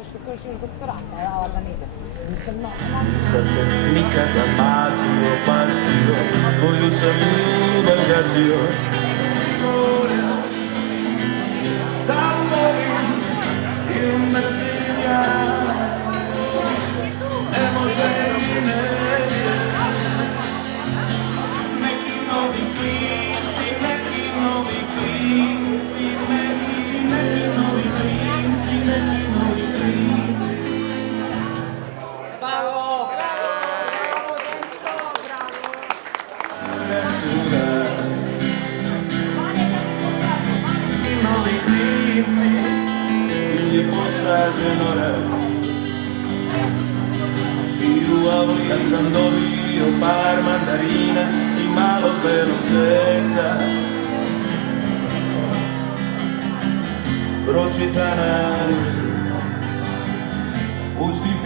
još doktorata, ja valjda ne idem. Nisam te nikada mazio, pazio, koju sam ljubav gazio. Da volim ili mrzim ja, ne može i neće. Neki novi klinci, neki novi klinci, neki novi klinci, neki novi klinci. Bravo! Novi klinci, je posađeno rad. I u avli kad sam dobio par mandarina i malo belog zeca. Pročitana